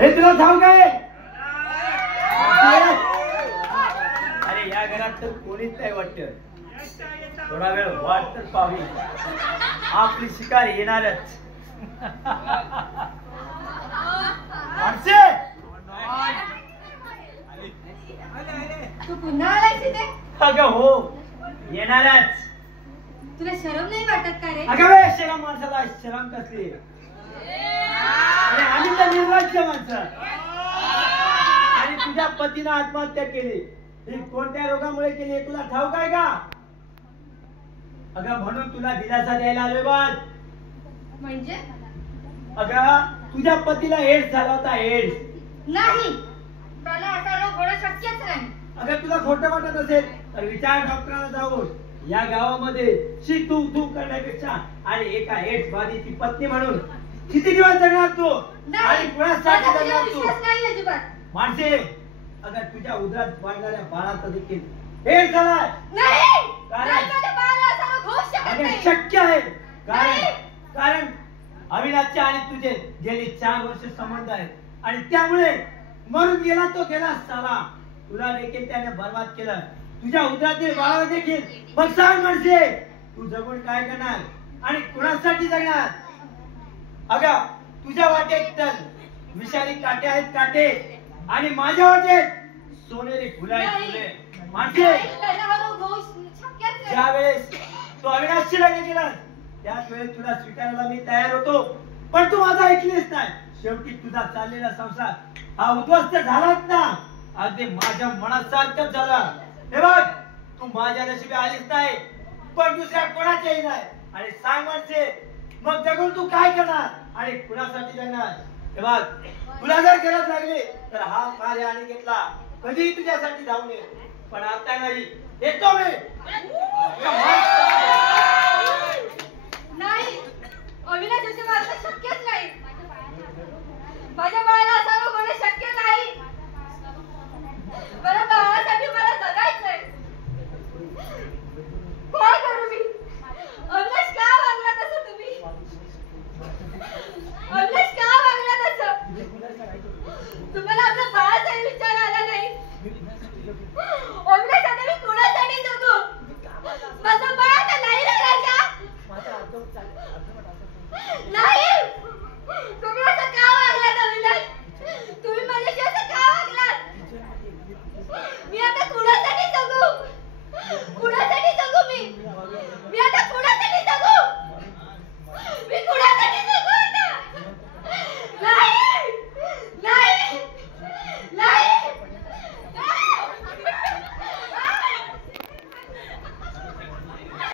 हे तुला ठाऊक आहे? अरे या घरात तर कोणीच नाही वाटत. थोडा वेळ वाट तर पाहावी, आपली शिकार येणारच. माणसे तू पुन्हा आलायस इथे? अगं हो, येणारच. तुला शरम नाही वाटत का रे? अगं बे, शरम माणसाला शरम कसली? अरे आम्ही तर निर्लज्ज माणसं. आणि तुझ्या पतीनं आत्महत्या केली, ही कोणत्या रोगामुळे केली हे तुला ठाऊक आहे का? अगं म्हणून तुला दिलासा द्यायला आलोय बघ. म्हणजे? अगं तुझ्या पतीला एड्स झाला होता, एड्स. नाही, त्याला असा रोग होणं शक्यच नाही. अगं तुला खोटं वाटत असेल तर विचार डॉक्टरांना जाऊन. या गावामध्ये शी तू तू करण्यापेक्षा आणि एका एड्स बाधितची पत्नी म्हणून किती दिवस जगणार तू? आणि कुणासाठी जगणार तू? नाही अजिबात. माणसे, अगं तुझ्या उदरात वाढणाऱ्या बाळाचा देखील एड्स झालाय. नाही, कारण माझ्या बाळाला असा रोग होऊच शकत अगं नाही. शक्य आहे. कारण अविनाशचे आणि तुझे गेली 4 वर्ष संबंध आहेत आणि त्यामुळे मरून गेला तो गेला साला. तुला देखील त्याने बर्बाद केलं, तुझ्या उदरातील बाळाला देखील. मग सांग माणसे, तू जगून काय करणार आणि कुणासाठी जगणार? अगं तुझ्या वाटेत तर विषारी काटे आहेत, काटे, आणि माझ्या वाटेत सोनेरी फुलं आहेत, फुले. माणसे, त्याला हा रोग होऊच शक्यच नाही. ज्या वेळेस तू अविनाशशी लग्न केलं त्याच वेळेस तुला स्वीकारायला मी तयार होतो, पण तू माझा ऐकलीस नाही. शेवटी तुझा चाललेला संसार हा उद्ध्वस्त झालाच ना, अगदी माझ्या मनासारखंच झाला. हे बघ, तू माझ्या नशिबी आलीच नाही, पण दुसऱ्या कोणाच्याही नाही. आणि सांग माणसे, मग जगून तू काय करणार आणि कुणासाठी जगणार? हे बघ, तुला जर गरज लागली तर हा कार्य आणि घेतला कधीही तुझ्यासाठी धावून ये, पण आता नाही. येतो मी. नाही, अविनाश असे मारणं शक्यच नाही. माझ्या